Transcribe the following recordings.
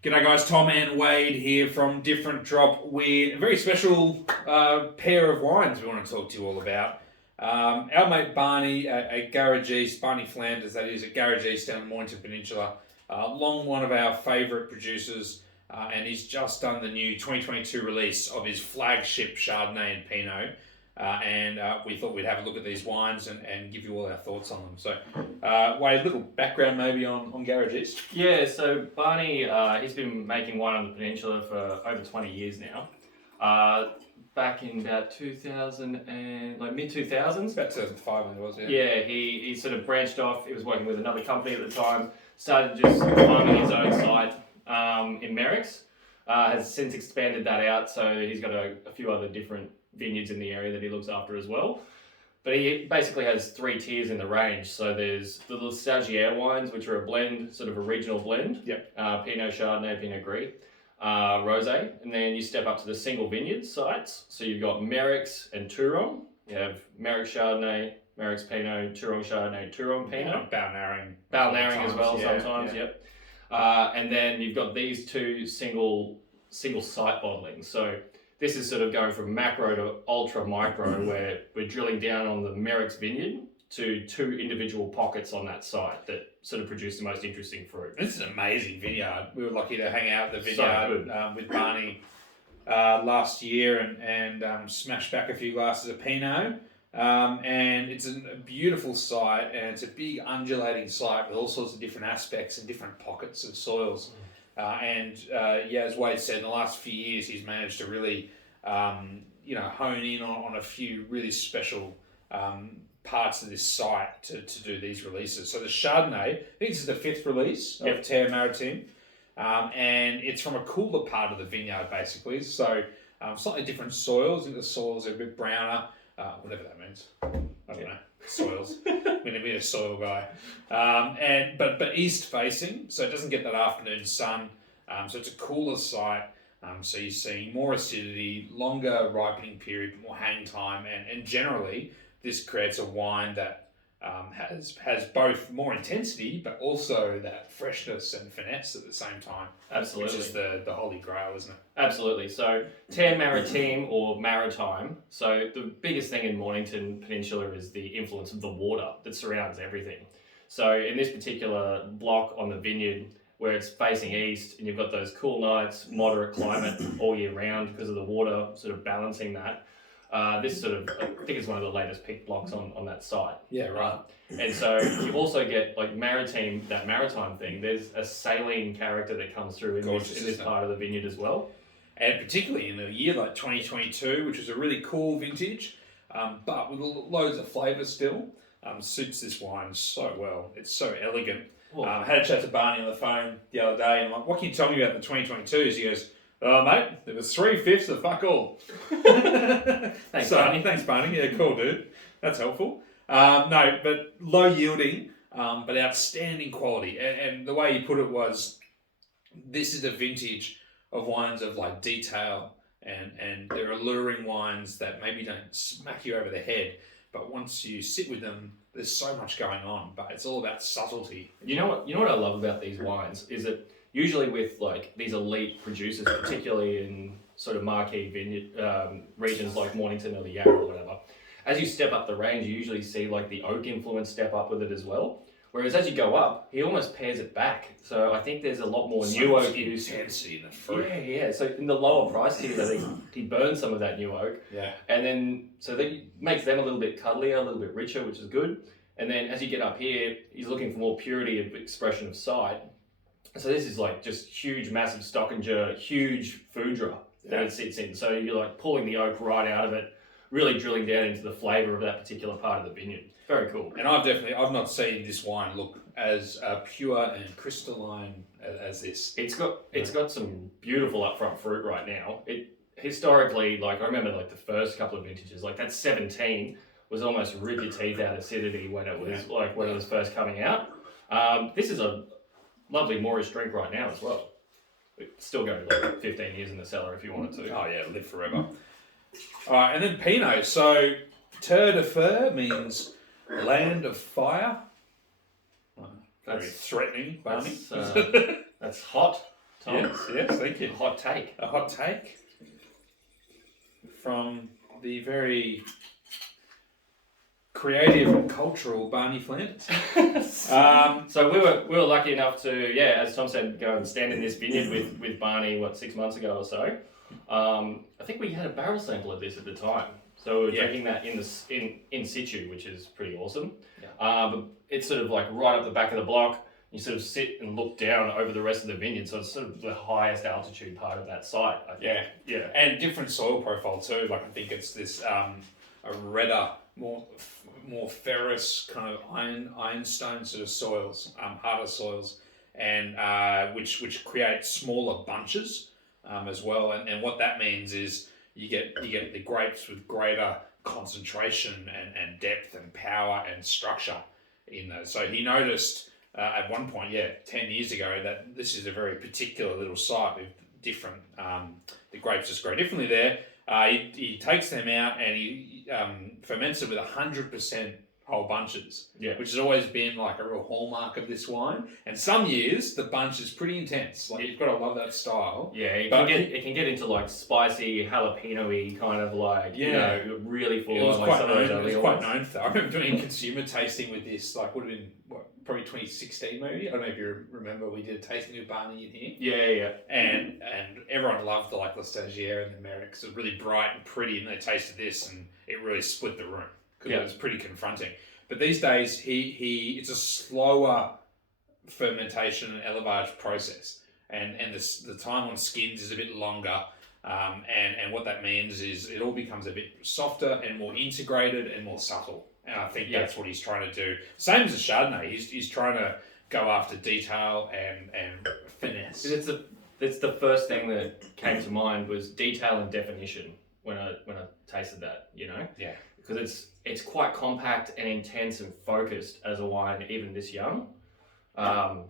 G'day guys, Tom and Wade here from Different Drop with a very special pair of wines we want to talk to you all about. Our mate Barney at Garage East, Barney Flanders that is, at Garage East down the Mornington Peninsula, long one of our favourite producers, and he's just done the new 2022 release of his flagship Chardonnay and Pinot. We thought we'd have a look at these wines and give you all our thoughts on them. So, Wade, a little background maybe on Garage East. Yeah, so Barney, he's been making wine on the peninsula for over 20 years now. Back in about 2000 and mid 2000s. About 2005 when it was, yeah. Yeah, he sort of branched off. He was working with another company at the time. Started just farming his own site in Merricks. Has since expanded that out, so he's got a few other different vineyards in the area that he looks after as well. But he basically has three tiers in the range. So there's the little Stagiaire wines, which are a blend, sort of a regional blend. Yep. Pinot Chardonnay, Pinot Gris, Rosé. And then you step up to the single vineyard sites. So you've got Merricks and Turon. You have Merricks Chardonnay, Merricks Pinot, Turon Chardonnay, Turon Pinot. Balnarring as well sometimes, yep. And then you've got these two single site bottlings. So this is sort of going from macro to ultra micro, where we're drilling down on the Merricks vineyard to two individual pockets on that site that sort of produce the most interesting fruit. This is an amazing vineyard. We were lucky to hang out at the So vineyard with Barney last year and smash back a few glasses of Pinot. And it's a beautiful site, and it's a big undulating site with all sorts of different aspects and different pockets of soils. As Wade said, in the last few years, he's managed to really, hone in on a few really special parts of this site to do these releases. So the Chardonnay, I think this is the fifth release of Terre Maritime, and it's from a cooler part of the vineyard, basically. So slightly different soils. I think the soils are a bit browner, whatever that means. I don't know. Soils. I'm going to be a soil guy. But east facing, so it doesn't get that afternoon sun. So it's a cooler site. So you're seeing more acidity, longer ripening period, more hang time, and generally this creates a wine that has both more intensity but also that freshness and finesse at the same time. Absolutely. Which is the holy grail, isn't it? Absolutely. So Terre Maritime or maritime. So the biggest thing in Mornington Peninsula is the influence of the water that surrounds everything. So in this particular block on the vineyard, where it's facing east and you've got those cool nights, moderate climate all year round because of the water sort of balancing that. This sort of, I think it's one of the latest picked blocks on that site. Yeah, right. And so you also get like maritime thing. There's a saline character that comes through in this part of the vineyard as well. And particularly in a year like 2022, which is a really cool vintage, but with loads of flavour still, suits this wine so well. It's so elegant. I had a chat to Barney on the phone the other day, and I'm like, what can you tell me about the 2022s? He goes, mate, there was 3/5 of fuck all. Thanks, Barney. Thanks, Barney. Yeah, cool, dude. That's helpful. No, but low yielding, but outstanding quality. And the way he put it was, this is a vintage of wines of like detail, and they're alluring wines that maybe don't smack you over the head, but once you sit with them, there's so much going on. But it's all about subtlety. You know what I love about these wines is that usually with like these elite producers, particularly in sort of marquee vineyard regions like Mornington or the Yarra or whatever, as you step up the range, you usually see like the oak influence step up with it as well. Whereas as you go up, he almost pares it back. So I think there's a lot more new oak use. Intensity in the fruit. Yeah. So in the lower price tiers, I think he burns some of that new oak. Yeah. And then, so that makes them a little bit cuddlier, a little bit richer, which is good. And then as you get up here, he's looking for more purity of expression of sight. So this is like just huge, massive Stockinger, huge foudre that it sits in. So you're like pulling the oak right out of it, really drilling down into the flavour of that particular part of the vineyard. Very cool. And I've not seen this wine look as pure and crystalline as this. It's got some beautiful upfront fruit right now. It historically, like I remember like the first couple of vintages, like that 17 was almost rip your teeth out acidity when it was when it was first coming out. This is a lovely Moorish drink right now as well. It's still going like 15 years in the cellar if you wanted to. Oh yeah, live forever. All right, and then Pinot. So Terre de Feu means land of fire. Very threatening, Barney. That's hot, Tom. Yes, thank you. Hot take. A hot take from the very creative and cultural Barney Flanders. So we were lucky enough to, as Tom said, go and stand in this vineyard with Barney 6 months ago or so. I think we had a barrel sample of this at the time, so we were drinking that in situ, which is pretty awesome. But it's sort of like right up the back of the block. You sort of sit and look down over the rest of the vineyard, so it's sort of the highest altitude part of that site, I think. Yeah, and different soil profile too. Like I think it's this a redder, more ferrous kind of ironstone sort of soils, harder soils, and which create smaller bunches as well. And what that means is you get the grapes with greater concentration and depth and power and structure in those. So he noticed at one point, 10 years ago, that this is a very particular little site with different, the grapes just grow differently there. He takes them out and he ferments it with 100% whole bunches, which has always been like a real hallmark of this wine. And some years the bunch is pretty intense. Like you've got to love that style. Yeah, it can get into like spicy, jalapeno-y kind of like really full. It was on, quite like known. It was quite known for that. I remember doing consumer tasting with this. Like would have been probably 2016 maybe. I don't know if you remember. We did a tasting with Barney in here. Yeah. And everyone loved the Stagiaire and the Merrick's. It was really bright and pretty, and they tasted this, and it really split the room because it was pretty confronting. But these days, it's a slower fermentation and élevage process, and the time on skins is a bit longer. And what that means is it all becomes a bit softer and more integrated and more subtle. And I think that's what he's trying to do. Same as the Chardonnay, he's trying to go after detail and finesse. It's the first thing that came to mind was detail and definition when I tasted that, Yeah. Because it's quite compact and intense and focused as a wine, even this young. And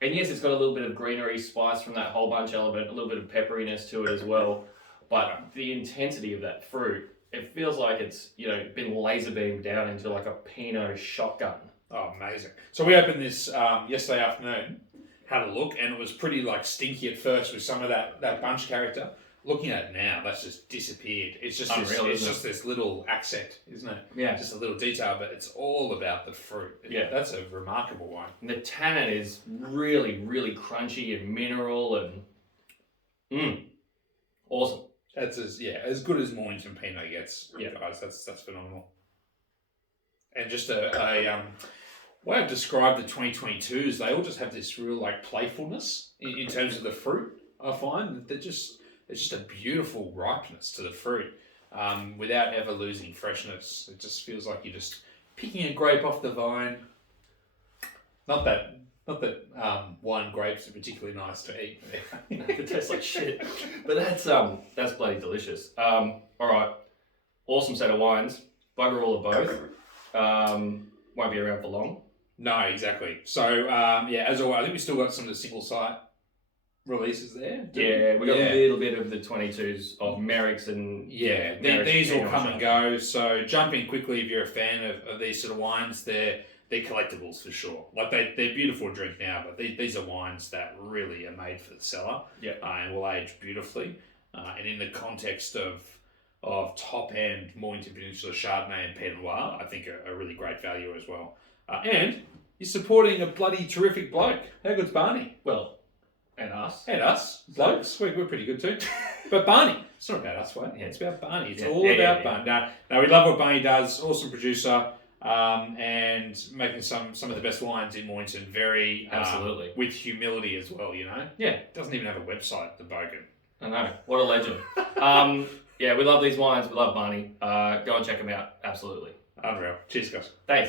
yes, it's got a little bit of greenery spice from that whole bunch element, a little bit of pepperiness to it as well. But the intensity of that fruit, it feels like it's been laser beamed down into like a Pinot shotgun. Oh, amazing! So we opened this yesterday afternoon, had a look, and it was pretty like stinky at first with some of that bunch character. Looking at it now, that's just disappeared. It's just unreal. It's just this little accent, isn't it? Yeah, just a little detail, but it's all about the fruit. Yeah, that's a remarkable one. And the tannin is really, really crunchy and mineral and awesome. That's as good as Mornington Pinot gets. Yeah, guys, that's phenomenal. And just a way I've described the 2022s, they all just have this real like playfulness in terms of the fruit. I find that it's just a beautiful ripeness to the fruit, without ever losing freshness. It just feels like you're just picking a grape off the vine. Not that wine grapes are particularly nice to eat. It tastes like shit, but that's bloody delicious. All right, awesome set of wines. Bugger all of both. Won't be around for long. No, exactly. So as always, I think we still got some of the single site releases there. We got a little bit of the 22s of Merrick's and these will come and go. So jump in quickly if you're a fan of these sort of wines. They're collectibles for sure. Like they're beautiful to drink now, but these are wines that really are made for the cellar. And will age beautifully. And in the context of top end Mornington Peninsula Chardonnay and Pinot Noir, I think are really great value as well. And you're supporting a bloody terrific bloke. How good's Barney? Well, and us. Blokes, we're pretty good too. But Barney, it's not about us, right? It's about Barney. It's all about Barney. No, we love what Barney does. Awesome producer, and making some of the best wines in Mornington. Very absolutely with humility as well. Yeah, doesn't even have a website. The bogan. I know. What a legend. We love these wines. We love Barney. Go and check them out. Absolutely. Unreal. Cheers, guys. Thanks.